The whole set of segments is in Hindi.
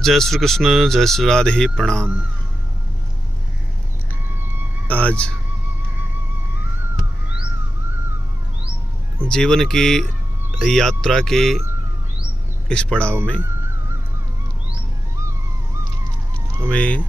जय श्री कृष्ण, जय श्री राधे, प्रणाम। आज जीवन की यात्रा के इस पड़ाव में हमें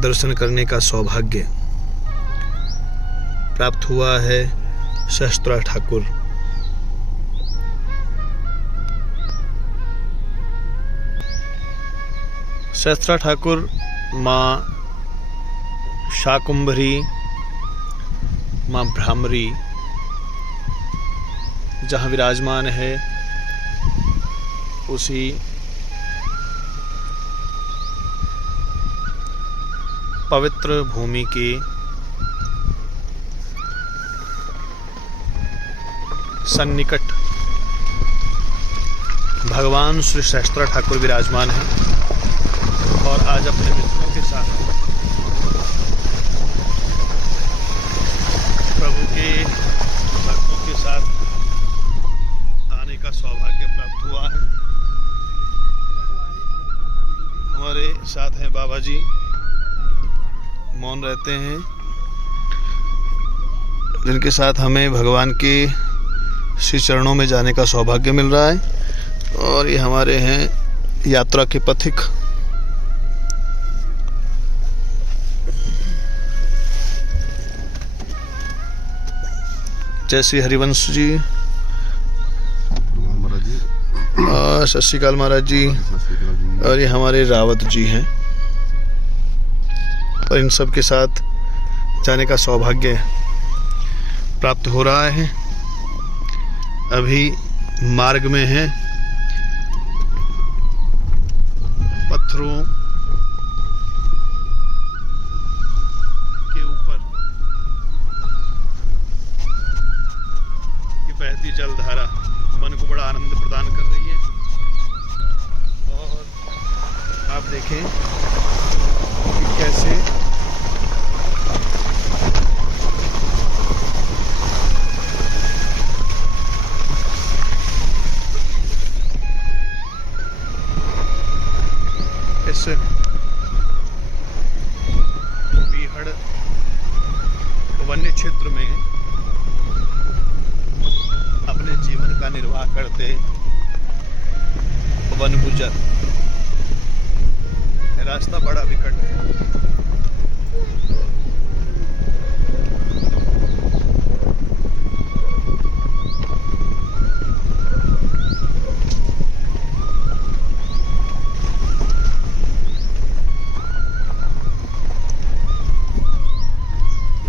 दर्शन करने का सौभाग्य प्राप्त हुआ है। सहस्त्रा ठाकुर सहस्त्रा ठाकुर माँ शाकुंभरी, माँ भ्रामरी जहाँ विराजमान है, उसी पवित्र भूमि के सन्निकट भगवान श्री सहस्त्रा ठाकुर विराजमान है और आज अपने मित्रों के साथ प्रभु के भक्तों के साथ आने का सौभाग्य प्राप्त हुआ है। हमारे साथ हैं बाबा जी, मौन रहते हैं, जिनके साथ हमें भगवान के श्री चरणों में जाने का सौभाग्य मिल रहा है। और ये हमारे हैं यात्रा के पथिक। जय श्री हरिवंश जी, सत श्री अकाल महाराज जी। और ये हमारे रावत जी हैं और इन सब के साथ जाने का सौभाग्य प्राप्त हो रहा है। अभी मार्ग में हैं, पत्थरों के ऊपर ये बहती जलधारा मन को बड़ा आनंद प्रदान कर रही है। और आप देखें कि कैसे इस बीहड़ वन्य क्षेत्र में अपने जीवन का निर्वाह करते वन गुजर, रास्ता बड़ा विकट है।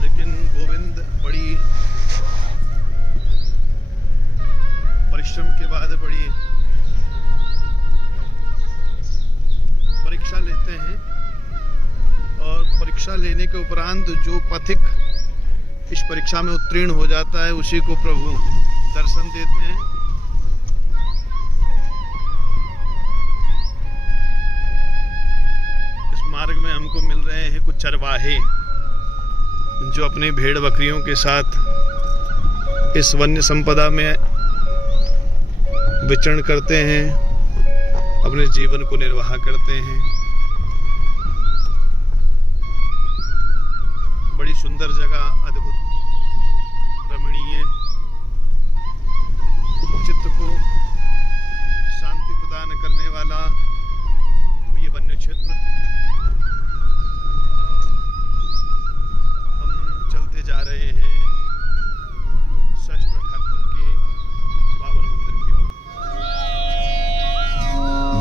लेकिन गोविंद बड़ी परिश्रम के बाद बड़ी परीक्षा लेते हैं और परीक्षा लेने के उपरांत जो पथिक इस परीक्षा में उत्तीर्ण हो जाता है, उसी को प्रभु दर्शन देते हैं। इस मार्ग में हमको मिल रहे हैं कुछ चरवाहे जो अपनी भेड़ बकरियों के साथ इस वन्य संपदा में विचरण करते हैं, अपने जीवन को निर्वाह करते हैं। बड़ी सुंदर जगह, अद्भुत रमणीय, चित्त को शांति प्रदान करने वाला ये वन्य क्षेत्र। हम चलते जा रहे हैं सहस्त्र ठाकुर के पावन मंदिर की ओर।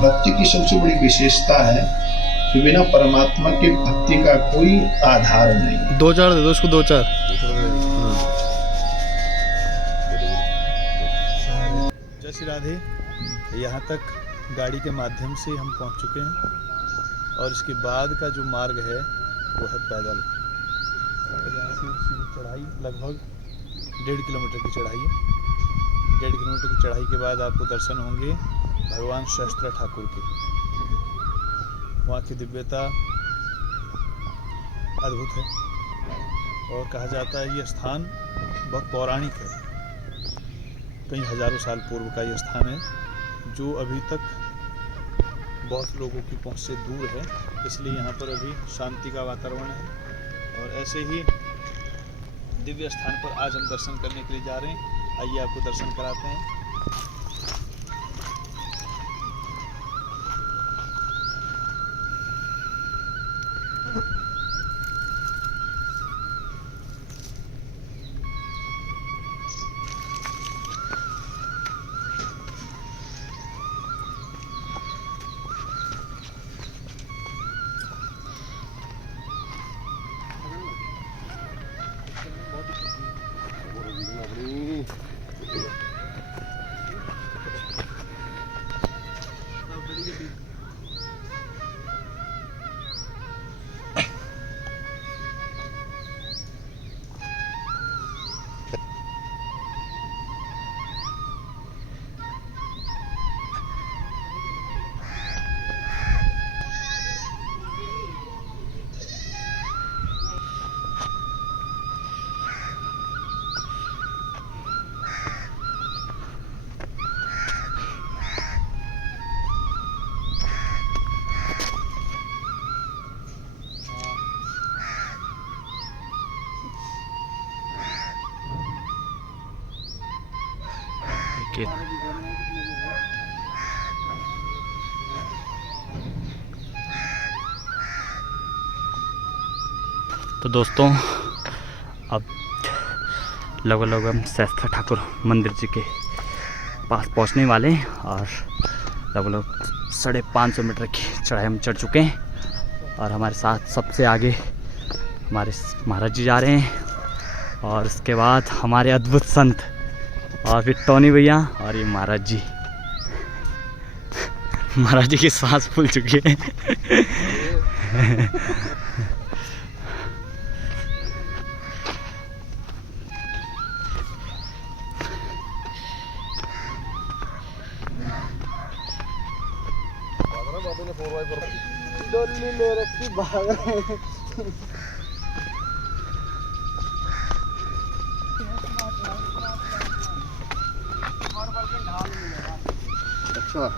भक्ति की सबसे बड़ी विशेषता है कि बिना परमात्मा की भक्ति का कोई आधार नहीं। 2-4 दे दो उसको, 2-4। जय श्री राधे। यहाँ तक गाड़ी के माध्यम से हम पहुँच चुके हैं और इसके बाद का जो मार्ग है वो है पैदल। यहाँ से सीधी चढ़ाई लगभग 1.5 किलोमीटर की चढ़ाई है। 1.5 किलोमीटर की चढ़ाई के बाद आपको दर्शन होंगे भगवान सहस्त्रा ठाकुर के। वहाँ की दिव्यता अद्भुत है और कहा जाता है ये स्थान बहुत पौराणिक है। कई हजारों साल पूर्व का ये स्थान है जो अभी तक बहुत लोगों की पहुंच से दूर है, इसलिए यहाँ पर अभी शांति का वातावरण है। और ऐसे ही दिव्य स्थान पर आज हम दर्शन करने के लिए जा रहे हैं। आइए आपको दर्शन कराते हैं। तो दोस्तों अब लगभग हम सहस्त्र ठाकुर मंदिर जी के पास पहुंचने वाले हैं और लगभग 550 मीटर की चढ़ाई हम चढ़ चुके हैं। और हमारे साथ सबसे आगे हमारे महाराज जी जा रहे हैं और उसके बाद हमारे अद्भुत संत और फिर टोनी भैया और ये महाराज जी। महाराज जी की सांस फूल चुकी है। डोली ले रखी भाग रहे हैं। अच्छा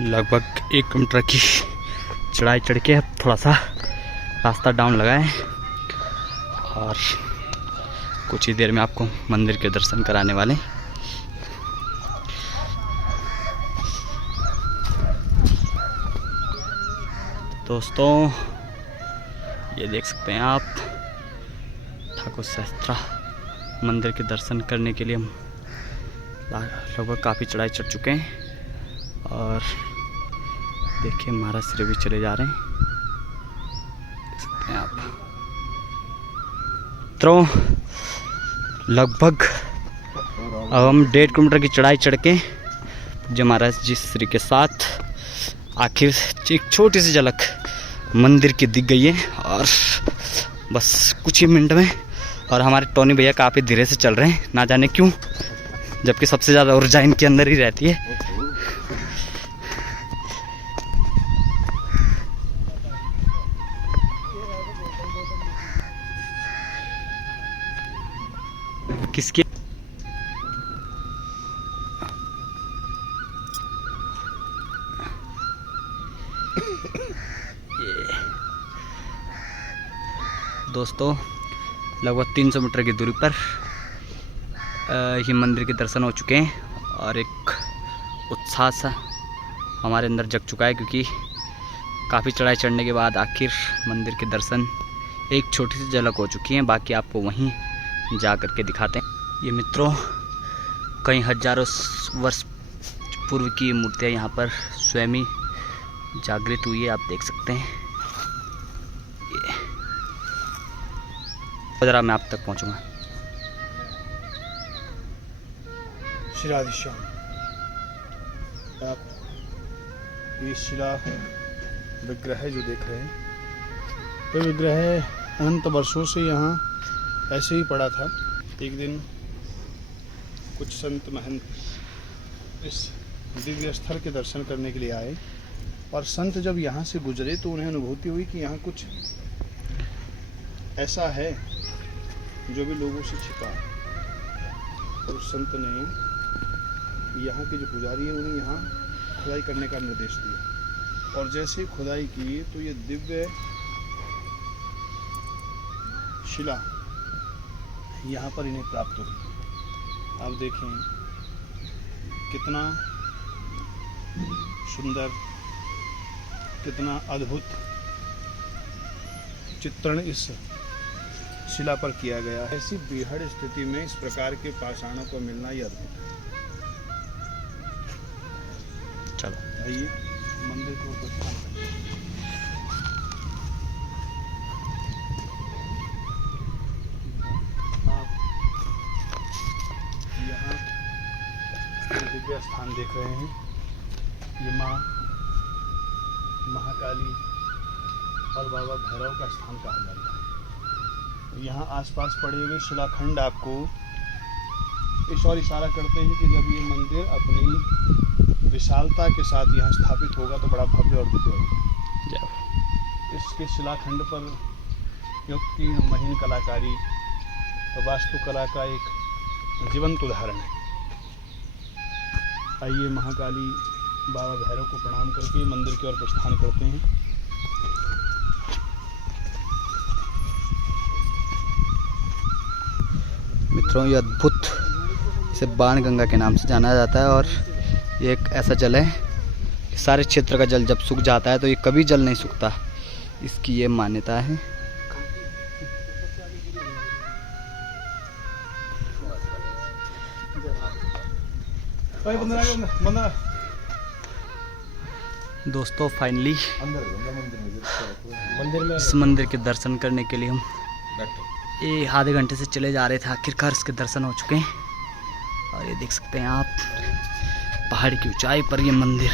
लगभग 1 किलोमीटर की चढ़ाई चढ़ के अब थोड़ा सा रास्ता डाउन लगा है और कुछ ही देर में आपको मंदिर के दर्शन कराने वाले। दोस्तों ये देख सकते हैं आप ठाकुर सहस्त्रा मंदिर के दर्शन करने के लिए हम लगभग काफ़ी चढ़ाई चढ़ चुके हैं। और देखिए महाराज श्री भी चले जा रहे हैं, देख सकते हैं आप। तो लगभग अब हम 1.5 किलोमीटर की चढ़ाई चढ़ के जय महाराज जी श्री के साथ आखिर एक छोटी सी झलक मंदिर की दिख गई है और बस कुछ ही मिनट में। और हमारे टोनी भैया काफ़ी धीरे से चल रहे हैं, ना जाने क्यों, जबकि सबसे ज़्यादा ऊर्जा इनके अंदर ही रहती है। किसकी दोस्तों लगभग 300 मीटर की दूरी पर ये मंदिर के दर्शन हो चुके हैं और एक उत्साह सा हमारे अंदर जग चुका है, क्योंकि काफ़ी चढ़ाई चढ़ने के बाद आखिर मंदिर के दर्शन एक छोटी सी झलक हो चुकी हैं। बाकी आपको वहीं जा कर के दिखाते हैं। ये मित्रों कई हजारों वर्ष पूर्व की मूर्तियाँ यहाँ पर स्वयं ही जागृत हुई है, आप देख सकते हैं। ये जरा मैं आप तक पहुँचूँगा। श्री राधे श्याम। आप ये शिला विग्रह जो देख रहे हैं, ये विग्रह अनंत वर्षों से यहाँ ऐसे ही पड़ा था। एक दिन कुछ संत महंत इस दिव्य स्थल के दर्शन करने के लिए आए और संत जब यहाँ से गुजरे तो उन्हें अनुभूति हुई कि यहाँ कुछ ऐसा है जो भी लोगों से छिपा है। और उस संत ने यहाँ के जो पुजारी है उन्हें यहाँ खुदाई करने का निर्देश दिया, और जैसे ही खुदाई की तो ये दिव्य शिला यहाँ पर इन्हें प्राप्त हुई। आप देखें कितना सुंदर, कितना अद्भुत चित्रण इस शिला पर किया गया है। ऐसी बेहद स्थिति में इस प्रकार के पाषाणों को मिलना ही अद्भुत है। चलो आइए मंदिर को प्रस्थान करें। आप यहाँ दिव्य स्थान देख रहे हैं। ये माँ महाकाली और बाबा भैरव का स्थान कहा जाता है। यहाँ आसपास पड़े हुए शिलाखंड आपको इस और इशारा करते हैं कि जब ये मंदिर अपनी विशालता के साथ यहाँ स्थापित होगा तो बड़ा भव्य और दिव्य होगा। इसके शिलाखंड पर युक्ति महीन कलाकारी और वास्तुकला का एक जीवंत उदाहरण है। आइए महाकाली बाबा भैरव को प्रणाम करके मंदिर की ओर प्रस्थान करते हैं। मित्रों, ये अद्भुत, इसे बाण गंगा के नाम से जाना जाता है और ये एक ऐसा जल है कि सारे क्षेत्र का जल जब सूख जाता है तो ये कभी जल नहीं सूखता, इसकी ये मान्यता है। दोस्तों फाइनली इस मंदिर के दर्शन करने के लिए हम ये आधे घंटे से चले जा रहे थे, आखिरकार इसके दर्शन हो चुके हैं। और ये देख सकते हैं आप पहाड़ की ऊंचाई पर ये मंदिर।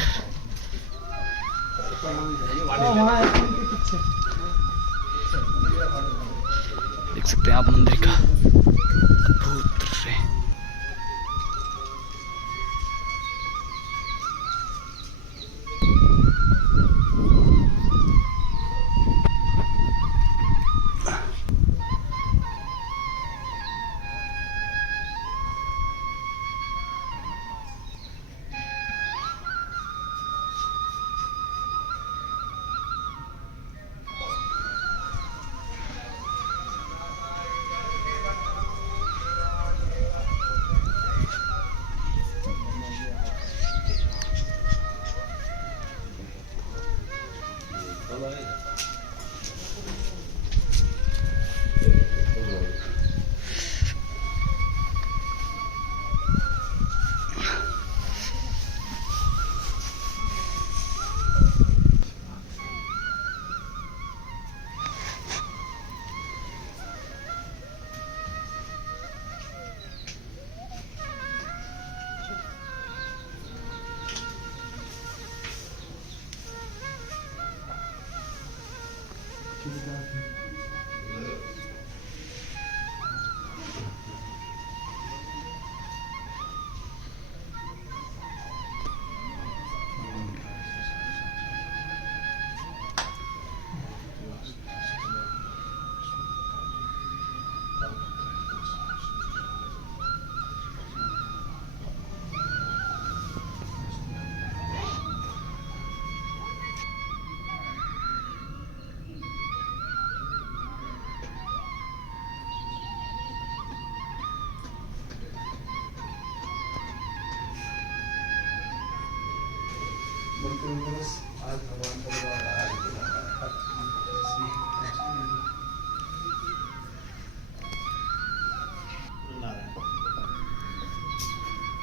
देख सकते हैं आप मंदिर का अद्भुत दृश्य।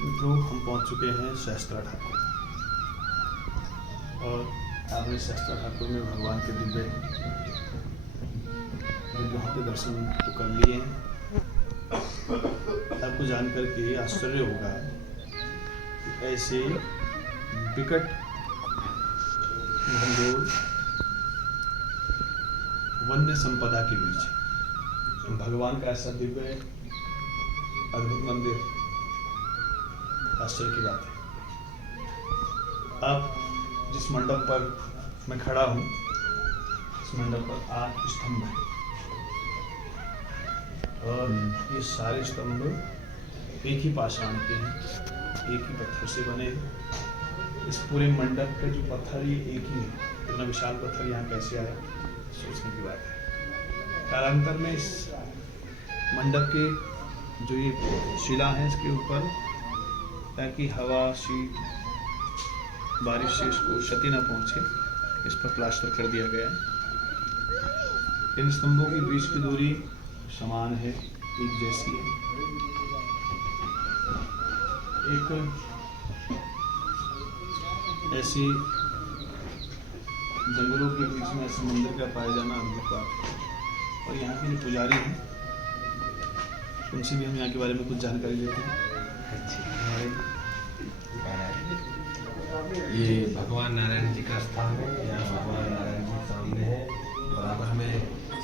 मित्रों, हम पहुंच चुके हैं शास्त्रा ठाकुर, और आपने शास्त्रा ठाकुर में भगवान के दिव्य वहाँ के दर्शन तो कर लिए हैं। आपको जानकर के आश्चर्य होगा कि ऐसे विकट घनघोर वन्य संपदा के बीच भगवान का ऐसा दिव्य अद्भुत मंदिर आश्चर्य की बात है। अब जिस मंडप पर मैं खड़ा हूँ, इस मंडप पर 8 स्तंभ हैं और ये सारे स्तंभ एक ही पाषाण के हैं, एक ही पत्थर से बने हैं। इस पूरे मंडप का जो पत्थर ये एक ही है। इतना विशाल पत्थर यहाँ कैसे आया, सोचने की बात है। कालांतर में इस मंडप के जो ये शिला है, इसके ऊपर ताकि हवा, शीत, बारिश से इसको क्षति न पहुंचे, इस पर प्लास्टर कर दिया गया है। इन स्तंभों के बीच की दूरी समान है, एक जैसी है। एक ऐसी जंगलों के बीच में ऐसे मंदिर का पाया जाना अद्भुत बात है। और यहाँ के जो पुजारी हैं, उनसे भी हम यहाँ के बारे में कुछ जानकारी लेते हैं। ये भगवान नारायण जी का स्थान है। यहाँ भगवान नारायण जी सामने हैं, बराबर में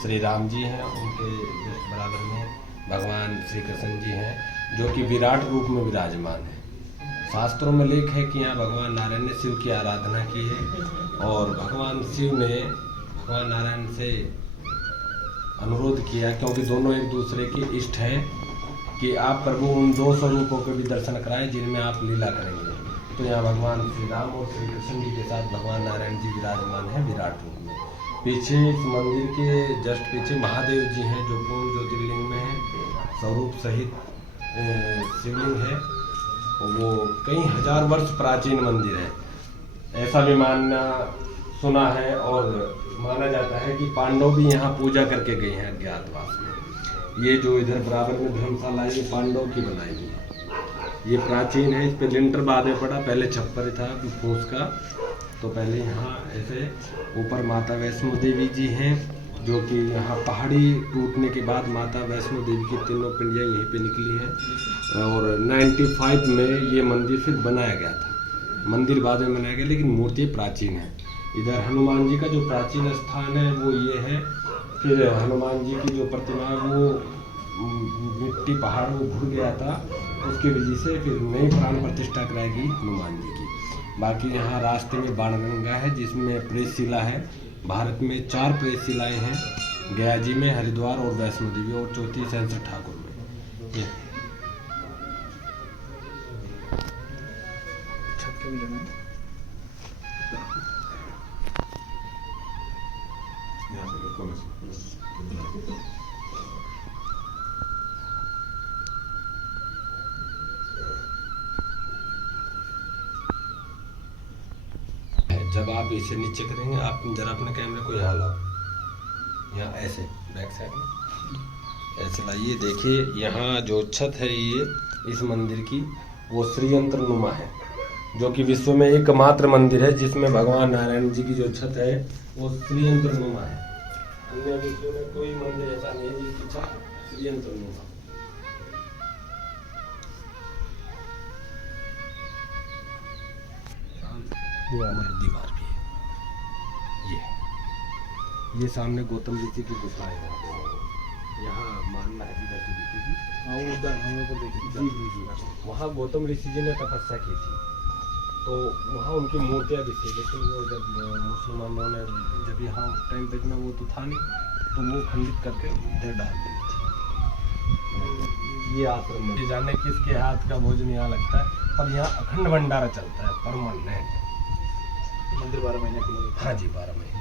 श्री राम जी हैं, उनके जस्ट बराबर में भगवान श्री कृष्ण जी हैं, जो कि विराट रूप में विराजमान है। शास्त्रों में लेख है कि यहाँ भगवान नारायण ने शिव की आराधना की है और भगवान शिव ने भगवान नारायण से अनुरोध किया, क्योंकि दोनों एक दूसरे के इष्ट हैं, कि आप प्रभु उन 2 स्वरूपों के भी दर्शन कराएं जिनमें आप लीला करेंगे। तो यहाँ भगवान श्री राम और श्री कृष्ण जी के साथ भगवान नारायण जी विराजमान हैं विराट रूप में। पीछे इस मंदिर के जस्ट पीछे महादेव जी हैं, जो पूर्ण ज्योतिर्लिंग में है, स्वरूप सहित शिवलिंग है। वो कई हजार वर्ष प्राचीन मंदिर है, ऐसा भी मानना सुना है। और माना जाता है कि पांडव भी यहाँ पूजा करके गए हैं अज्ञातवास में। ये जो इधर बराबर में धर्मशाला है, ये पांडव की बनाई हुई है। ये प्राचीन है, इस पे लिंटर बाद में पड़ा, पहले छप्पर था फूस का। तो पहले यहाँ ऐसे ऊपर माता वैष्णो देवी जी हैं, जो कि यहाँ पहाड़ी टूटने के बाद माता वैष्णो देवी की 3 पिंडियाँ यहीं पे निकली हैं। और 95 में ये मंदिर फिर बनाया गया था। मंदिर बाद में बनाया गया, लेकिन मूर्ति प्राचीन है। इधर हनुमान जी का जो प्राचीन स्थान है वो ये है। फिर हनुमान जी की जो प्रतिमा है वो मिट्टी पहाड़ वो घुट गया था, उसकी वजह से फिर नई प्राण प्रतिष्ठा कराएगी हनुमान जी की। बाकी यहाँ रास्ते में बाणगंगा है, जिसमें प्रेतशिला है। भारत में 4 प्रेतशिलाएँ हैं, गया जी में, हरिद्वार और वैष्णो देवी, और चौथी सेंसर ठाकुर में। ये जब आप इसे नीचे करेंगे, आप जरा अपने कैमरे को यहाँ लाओ, यहाँ ऐसे बैक साइड में ऐसे लाइए। देखिए यहाँ जो छत है ये इस मंदिर की, वो श्रीयंत्र नुमा है, जो कि विश्व में एकमात्र मंदिर है जिसमें भगवान नारायण जी की जो छत है वो श्रीयंत्र नुमा है। अन्य विश्व में कोई मंदिर ऐसा नहीं है जिसकी छत श्रीयंत्र नुमा। दीवार भी है। ये सामने गौतम ऋषि की गुफा है। यहाँ मानना है इधर की जी। वहाँ गौतम ऋषि जी ने तपस्या की थी, तो वहाँ उनकी मूर्तियाँ भी थी। लेकिन वो जब मुसलमानों ने जब यहाँ उस टाइम पे इतना वो तो था नहीं, तो वो खंडित करके इधर डाल दी थी। ये आश्रम में जाने किसके हाथ का भोजन यहाँ लगता है, पर यहाँ अखंड भंडारा चलता है परमानेंट। मंदिर 12 महीने खुला रहता है। हाँ जी, 12 महीने।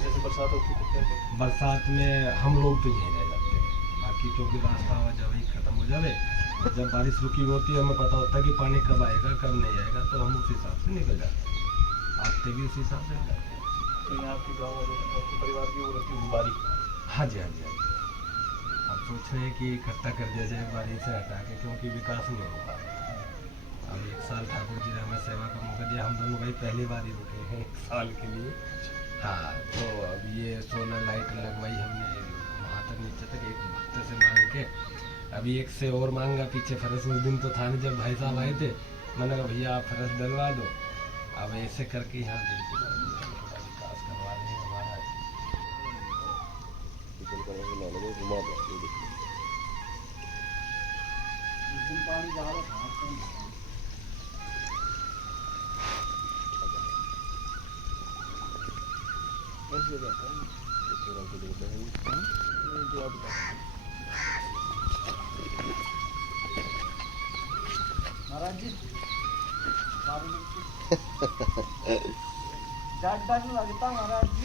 जैसे बरसात होती है तो बरसात में हम लोग तो यहीं रह जाते हैं, बाकी क्योंकि रास्ता आवाजाही खत्म हो जाए, जब बारिश रुकी होती है हमें पता होता है कि पानी कब आएगा कब नहीं आएगा, तो हम उस हिसाब से निकल जाते हैं। आते भी उस हिसाब से जाते हैं। तो यहाँ आपके गाँव वाले, आपके परिवार की वो रहती है बारी। हाँ जी, हाँ जी, हाँ जी। अब सोच रहे हैं कि इकट्ठा कर दिया जाए बारी से हटा के, क्योंकि विकास नहीं होगा। अब 1 साल ठाकुर जी ने हमें सेवा का मौका दिया। हम दोनों भाई पहली बार ही रुके हैं 1 साल के लिए। हाँ, तो अब ये सोलर लाइट लगवाई हमने वहाँ तक नीचे तक, एक भक्त से मांग के। अभी एक से और मांगा, पीछे फरस उस दिन तो था नहीं जब भाई साहब आए थे। मैंने कहा भैया आप फरस डलवा दो। अब ऐसे करके यहाँ विकास करवा रहे हैं हमारा। महाराज जी डर लगता महाराज जी।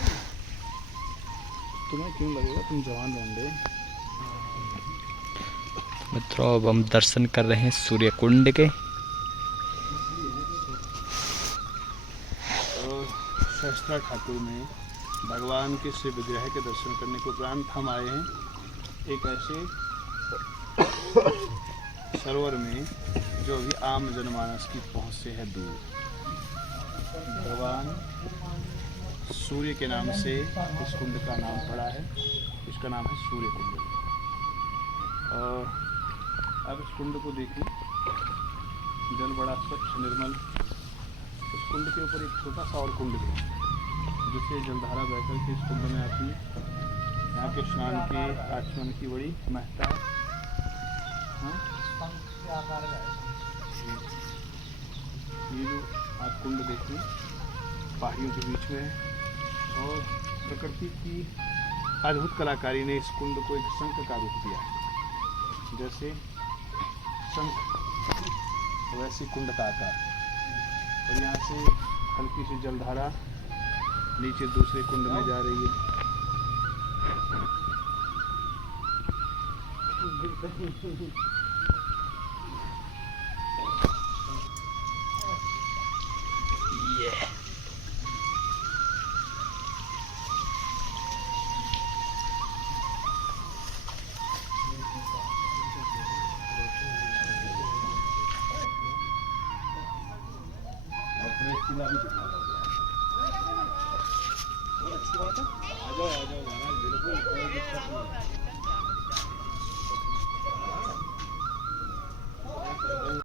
तुम्हें क्यों लगेगा, तुम जवान लौंडे। मित्रों अब हम दर्शन कर रहे हैं सूर्य कुंड के। सहस्त्रा ठाकुर में भगवान के शिव विग्रह के दर्शन करने के उपरांत हम आए हैं एक ऐसे सरोवर में जो अभी आम जनमानस की पहुंच से है दूर। भगवान सूर्य के नाम से इस कुंड का नाम पड़ा है, इसका नाम है सूर्य कुंड। और अब इस कुंड को देखिए, जल बड़ा स्वच्छ निर्मल। इस कुंड के ऊपर एक छोटा सा और कुंड भी है जिससे जलधारा बहकर के इस कुंड में आती है। यहाँ के स्नान के आचमन की बड़ी महत्ता है। ये जो आप कुंड देखिए पहाड़ियों के बीच में है और प्रकृति की अद्भुत कलाकारी ने इस कुंड को एक शंख का रूप दिया है। जैसे शंख वैसे कुंड का आकार। और यहाँ से हल्की सी जलधारा नीचे दूसरे कुंड में जा रही है।